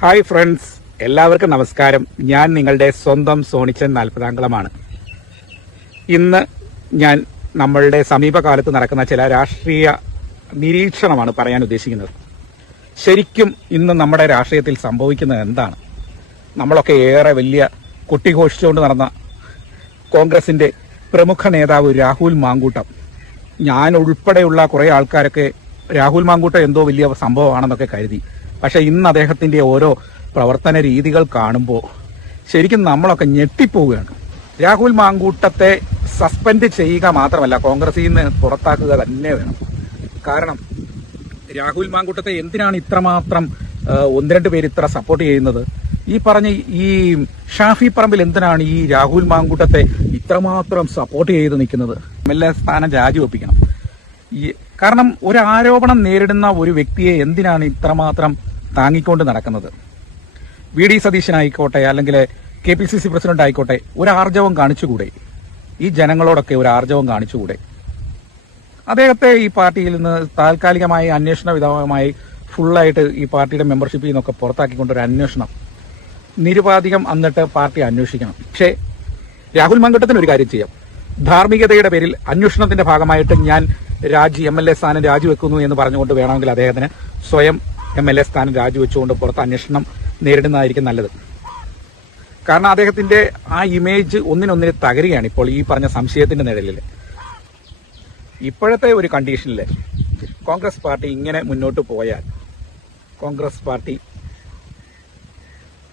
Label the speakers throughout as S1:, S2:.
S1: Hi friends എല്ലാവർക്കും നമസ്കാരം. ഞാൻ നിങ്ങളുടെ സ്വന്തം സോണിച്ചൻ നാൽപ്പതാംകുളമാണ് ഇന്ന് ഞാൻ നമ്മളുടെ സമീപകാലത്ത് നടക്കുന്ന ചില രാഷ്ട്രീയ നിരീക്ഷണമാണ് പറയാൻ ഉദ്ദേശിക്കുന്നത്. ശരിക്കും ഇന്ന് നമ്മുടെ രാഷ്ട്രീയത്തിൽ സംഭവിക്കുന്നത് എന്താണ്? നമ്മളൊക്കെ ഏറെ വലിയ കൊട്ടിഘോഷിച്ചുകൊണ്ട് നടന്ന കോൺഗ്രസിന്റെ പ്രമുഖ നേതാവ് രാഹുൽ മാങ്കൂട്ടം. ഞാൻ ഉൾപ്പെടെയുള്ള കുറേ ആൾക്കാരൊക്കെ രാഹുൽ മാങ്കൂട്ടം എന്തോ വലിയ സംഭവമാണെന്നൊക്കെ കരുതി. പക്ഷെ ഇന്ന് അദ്ദേഹത്തിന്റെ ഓരോ പ്രവർത്തന രീതികൾ കാണുമ്പോൾ ശരിക്കും നമ്മളൊക്കെ ഞെട്ടിപ്പോവുകയാണ്. രാഹുൽ മാങ്കൂട്ടത്തെ സസ്പെൻഡ് ചെയ്യുക മാത്രമല്ല കോൺഗ്രസിൽ നിന്ന് പുറത്താക്കുക തന്നെ വേണം. കാരണം രാഹുൽ മാങ്കൂട്ടത്തെ എന്തിനാണ് ഇത്രമാത്രം ഒന്ന് രണ്ട് പേര് ഇത്ര സപ്പോർട്ട് ചെയ്യുന്നത്? ഈ പറഞ്ഞ ഈ ഷാഫി പറമ്പിൽ എന്തിനാണ് ഈ രാഹുൽ മാങ്കൂട്ടത്തെ ഇത്രമാത്രം സപ്പോർട്ട് ചെയ്ത് നിൽക്കുന്നത്? എം എൽ എ സ്ഥാനം രാജിവെപ്പിക്കണം ഈ കാരണം ഒരു ആരോപണം നേരിടുന്ന ഒരു വ്യക്തിയെ എന്തിനാണ് ഇത്രമാത്രം താങ്ങിക്കൊണ്ട് നടക്കുന്നത്. വി ഡി സതീശനായിക്കോട്ടെ അല്ലെങ്കിൽ K P C C president ആയിക്കോട്ടെ ഒരു ആർജവം കാണിച്ചുകൂടെ? ഈ ജനങ്ങളോടൊക്കെ ഒരു ആർജവം കാണിച്ചുകൂടെ? അദ്ദേഹത്തെ ഈ പാർട്ടിയിൽ നിന്ന് താൽക്കാലികമായി അന്വേഷണ വിധമായി ഫുള്ളായിട്ട് ഈ പാർട്ടിയുടെ മെമ്പർഷിപ്പിൽ നിന്നൊക്കെ പുറത്താക്കിക്കൊണ്ട് ഒരു അന്വേഷണം. നിരുപാധികം എന്നിട്ട് പാർട്ടി അന്വേഷിക്കണം. പക്ഷേ രാഹുൽ മങ്കട്ടത്തിന് ഒരു കാര്യം ചെയ്യാം. ധാർമ്മികതയുടെ പേരിൽ അന്വേഷണത്തിന്റെ ഭാഗമായിട്ട് ഞാൻ രാജി എം എൽ എ സ്ഥാനം രാജിവെക്കുന്നു എന്ന് പറഞ്ഞുകൊണ്ട് വേണമെങ്കിൽ അദ്ദേഹത്തിന് സ്വയം എം എൽ എ സ്ഥാനം രാജിവെച്ചുകൊണ്ട് പുറത്ത് അന്വേഷണം നേരിടുന്നതായിരിക്കും നല്ലത്. കാരണം അദ്ദേഹത്തിന്റെ ആ ഇമേജ് ഒന്നിനൊന്നിനെ തകരുകയാണ് ഇപ്പോൾ ഈ പറഞ്ഞ സംശയത്തിന്റെ നിഴലിൽ ഇപ്പോഴത്തെ ഒരു കണ്ടീഷനിൽ കോൺഗ്രസ് പാർട്ടി ഇങ്ങനെ മുന്നോട്ട് പോയാൽ കോൺഗ്രസ് പാർട്ടി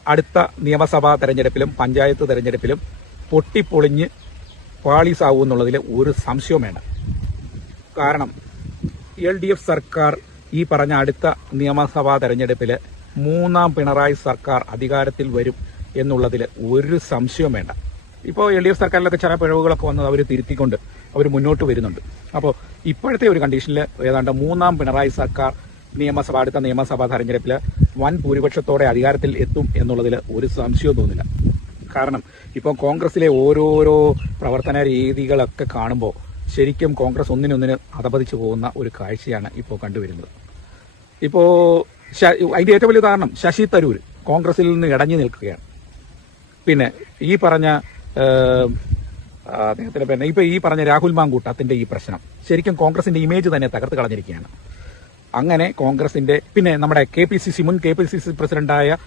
S1: അടുത്ത നിയമസഭാ തെരഞ്ഞെടുപ്പിലും പഞ്ചായത്ത് തെരഞ്ഞെടുപ്പിലും പൊട്ടിപ്പൊളിഞ്ഞ് പാളീസാവും എന്നുള്ളതിൽ ഒരു സംശയവും വേണ്ട. കാരണം എൽ ഡി എഫ് സർക്കാർ ഈ പറഞ്ഞ അടുത്ത നിയമസഭാ തെരഞ്ഞെടുപ്പിൽ മൂന്നാം പിണറായി സർക്കാർ അധികാരത്തിൽ വരും എന്നുള്ളതിൽ ഒരു സംശയവും വേണ്ട. ഇപ്പോൾ എൽ ഡി എഫ് സർക്കാരിലൊക്കെ ചില പിഴവുകളൊക്കെ വന്നത് അവർ തിരുത്തിക്കൊണ്ട് അവർ മുന്നോട്ട് വരുന്നുണ്ട്. അപ്പോൾ ഇപ്പോഴത്തെ ഒരു കണ്ടീഷനിൽ ഏതാണ്ട് മൂന്നാം പിണറായി സർക്കാർ നിയമസഭ അടുത്ത നിയമസഭാ തെരഞ്ഞെടുപ്പിൽ വൻ ഭൂരിപക്ഷത്തോടെ അധികാരത്തിൽ എത്തും എന്നുള്ളതിൽ ഒരു സംശയവും തോന്നില്ല. കാരണം ഇപ്പോൾ കോൺഗ്രസിലെ ഓരോരോ പ്രവർത്തന രീതികളൊക്കെ കാണുമ്പോൾ ശരിക്കും കോൺഗ്രസ് ഒന്നിനൊന്നിന് അധപതിച്ചു പോകുന്ന ഒരു കാഴ്ചയാണ് ഇപ്പോൾ കണ്ടുവരുന്നത്. ഇപ്പോൾ അതിന്റെ ഏറ്റവും വലിയ ഉദാഹരണം ശശി തരൂർ കോൺഗ്രസിൽ നിന്ന് ഇടഞ്ഞു നിൽക്കുകയാണ്. പിന്നെ ഈ പറഞ്ഞ അദ്ദേഹത്തിന്റെ പേര് ഇപ്പൊ ഈ പറഞ്ഞ രാഹുൽ മാങ്കൂട്ടത്തിന്റെ ഈ പ്രശ്നം. ശരിക്കും കോൺഗ്രസിന്റെ ഇമേജ് തന്നെ തകർത്ത് കളഞ്ഞിരിക്കുകയാണ്. അങ്ങനെ കോൺഗ്രസിന്റെ പിന്നെ നമ്മുടെ കെ പി സി സി മുൻ കെ പി സി സി പ്രസിഡന്റായ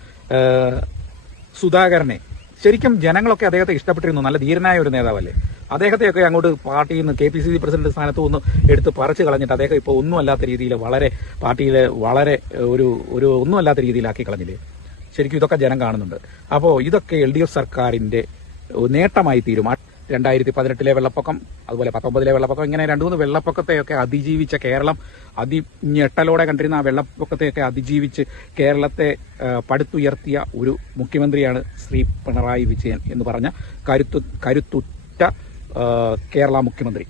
S1: സുധാകരനെ ശരിക്കും ജനങ്ങളൊക്കെ അദ്ദേഹത്തെ ഇഷ്ടപ്പെട്ടിരുന്നു. നല്ല ധീരനായ ഒരു നേതാവല്ലേ. അദ്ദേഹത്തെയൊക്കെ അങ്ങോട്ട് പാർട്ടിയിൽ നിന്ന് K P C C president സ്ഥാനത്ത് ഒന്ന് എടുത്ത് പറിച്ചു കളഞ്ഞിട്ട് അദ്ദേഹം ഇപ്പോൾ ഒന്നുമല്ലാത്ത രീതിയിൽ വളരെ പാർട്ടിയിലെ വളരെ ഒരു ഒരു ഒന്നുമല്ലാത്ത രീതിയിലാക്കി കളഞ്ഞില്ലേ. ശരിക്കും ഇതൊക്കെ ജനം കാണുന്നുണ്ട്. അപ്പോൾ ഇതൊക്കെ എൽ ഡി എഫ് സർക്കാരിന്റെ നേട്ടമായി തീരും. രണ്ടായിരത്തി പതിനെട്ടിലെ വെള്ളപ്പൊക്കം അതുപോലെ പത്തൊമ്പതിലെ വെള്ളപ്പൊക്കം ഇങ്ങനെ രണ്ടു മൂന്ന് വെള്ളപ്പൊക്കത്തെയൊക്കെ അതിജീവിച്ച കേരളം അതി ഞെട്ടലോടെ കണ്ടിരുന്ന ആ വെള്ളപ്പൊക്കത്തെയൊക്കെ അതിജീവിച്ച് കേരളത്തെ പടുത്തുയർത്തിയ ഒരു മുഖ്യമന്ത്രിയാണ് ശ്രീ പിണറായി വിജയൻ എന്ന് പറഞ്ഞ കരുത്തു കരുത്തുറ്റ കേരള മുഖ്യമന്ത്രി.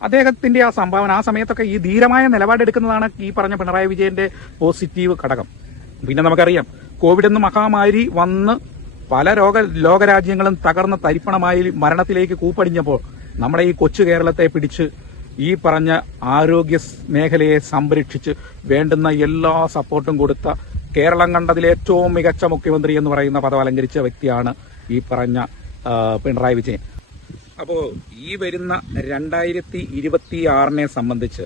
S1: അദ്ദേഹത്തിന്റെ ആ സംഭാവന ആ സമയത്തൊക്കെ ഈ ധീരമായ നിലപാടെടുക്കുന്നതാണ് ഈ പറഞ്ഞ പിണറായി വിജയന്റെ പോസിറ്റീവ് ഘടകം. പിന്നെ നമുക്കറിയാം കോവിഡ് എന്ന മഹാമാരി വന്ന് പല രോഗ ലോകരാജ്യങ്ങളും തകർന്ന തരിപ്പണമായി മരണത്തിലേക്ക് കൂപ്പടിഞ്ഞപ്പോൾ നമ്മുടെ ഈ കൊച്ചു കേരളത്തെ പിടിച്ച് ഈ പറഞ്ഞ ആരോഗ്യ മേഖലയെ സംരക്ഷിച്ച് വേണ്ടുന്ന എല്ലാ സപ്പോർട്ടും കൊടുത്ത കേരളം കണ്ടതിൽ ഏറ്റവും മികച്ച മുഖ്യമന്ത്രി എന്ന് പറയുന്ന പദം അലങ്കരിച്ച വ്യക്തിയാണ് ഈ പറഞ്ഞ പിണറായി വിജയൻ. അപ്പോൾ ഈ വരുന്ന രണ്ടായിരത്തി ഇരുപത്തി ആറിനെ സംബന്ധിച്ച്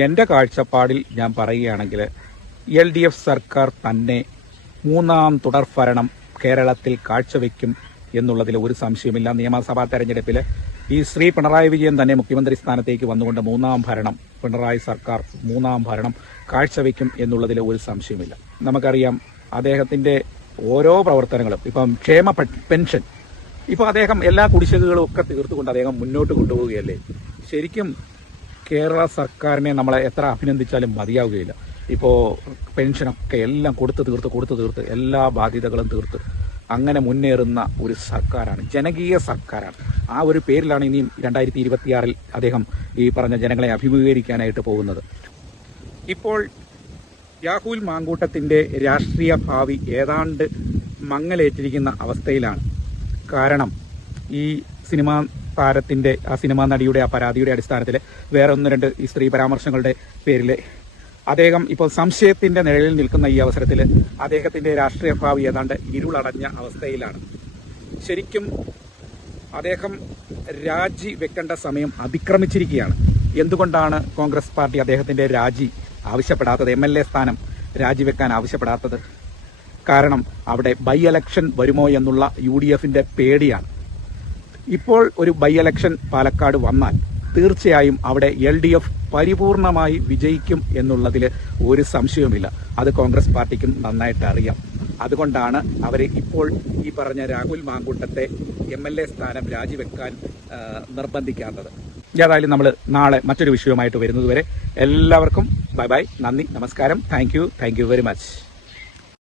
S1: എന്റെ കാഴ്ചപ്പാടിൽ ഞാൻ പറയുകയാണെങ്കിൽ എൽ ഡി എഫ് സർക്കാർ തന്നെ മൂന്നാം തുടർ ഭരണം കേരളത്തിൽ കാഴ്ചവെക്കും എന്നുള്ളതിൽ ഒരു സംശയമില്ല. നിയമസഭാ തെരഞ്ഞെടുപ്പിൽ ഈ ശ്രീ പിണറായി വിജയൻ തന്നെ മുഖ്യമന്ത്രി സ്ഥാനത്തേക്ക് വന്നുകൊണ്ട് മൂന്നാം ഭരണം പിണറായി സർക്കാർ മൂന്നാം ഭരണം കാഴ്ചവെക്കും എന്നുള്ളതിൽ ഒരു സംശയമില്ല. നമുക്കറിയാം അദ്ദേഹത്തിന്റെ ഓരോ പ്രവർത്തനങ്ങളും ഇപ്പം ക്ഷേമ പെൻഷൻ. ഇപ്പൊ അദ്ദേഹം എല്ലാ കുടിശ്ശികകളും ഒക്കെ തീർത്തുകൊണ്ട് അദ്ദേഹം മുന്നോട്ട് കൊണ്ടുപോവുകയല്ലേ? ശരിക്കും കേരള സർക്കാരിനെ നമ്മളെ എത്ര അഭിനന്ദിച്ചാലും മതിയാവുകയില്ല. ഇപ്പോ പെൻഷനൊക്കെ എല്ലാം കൊടുത്ത് തീർത്ത് കൊടുത്ത് തീർത്ത് എല്ലാ ബാധ്യതകളും തീർത്ത് അങ്ങനെ മുന്നേറുന്ന ഒരു സർക്കാരാണ് ജനകീയ സർക്കാരാണ്. ആ ഒരു പേരിലാണ് ഇനിയും രണ്ടായിരത്തി ഇരുപത്തിയാറിൽ അദ്ദേഹം ഈ പറഞ്ഞ ജനങ്ങളെ അഭിമുഖീകരിക്കാനായിട്ട് പോകുന്നത്. ഇപ്പോൾ രാഹുൽ മാങ്കൂട്ടത്തിന്റെ രാഷ്ട്രീയ ഭാവി ഏതാണ്ട് മങ്ങലേറ്റിരിക്കുന്ന അവസ്ഥയിലാണ്. കാരണം ഈ സിനിമാ താരത്തിന്റെ ആ സിനിമാ നടിയുടെ ആ പരാതിയുടെ അടിസ്ഥാനത്തിൽ വേറെ ഒന്ന് രണ്ട് ഈ സ്ത്രീ പരാമർശങ്ങളുടെ പേരിൽ അദ്ദേഹം ഇപ്പോൾ സംശയത്തിന്റെ നിഴലിൽ നിൽക്കുന്ന ഈ അവസരത്തിൽ അദ്ദേഹത്തിന്റെ രാഷ്ട്രീയ ഭാവി ഏതാണ്ട് ഇരുളടഞ്ഞ അവസ്ഥയിലാണ്. ശരിക്കും അദ്ദേഹം രാജി വെക്കേണ്ട സമയം അതിക്രമിച്ചിരിക്കുകയാണ്. എന്തുകൊണ്ടാണ് കോൺഗ്രസ് പാർട്ടി അദ്ദേഹത്തിന്റെ രാജി ആവശ്യപ്പെടാത്തത്? എം സ്ഥാനം രാജിവെക്കാൻ ആവശ്യപ്പെടാത്തത്? കാരണം അവിടെ ബൈ എലക്ഷൻ വരുമോ എന്നുള്ള യു പേടിയാണ്. ഇപ്പോൾ ഒരു ബൈ എലക്ഷൻ പാലക്കാട് വന്നാൽ തീർച്ചയായും അവിടെ എൽ ഡി എഫ് പരിപൂർണമായി വിജയിക്കും എന്നുള്ളതിൽ ഒരു സംശയവുമില്ല. അത് കോൺഗ്രസ് പാർട്ടിക്കും നന്നായിട്ട് അറിയാം. അതുകൊണ്ടാണ് അവർ ഇപ്പോൾ ഈ പറഞ്ഞ രാഹുൽ മാങ്കൂട്ടത്തെ എം എൽ എ സ്ഥാനം രാജിവെക്കാൻ നിർബന്ധിക്കാത്തത്. ഏതായാലും നമ്മൾ നാളെ മറ്റൊരു വിഷയവുമായിട്ട് വരുന്നതുവരെ എല്ലാവർക്കും ബൈ ബൈ നന്ദി നമസ്കാരം. Thank you thank you very much.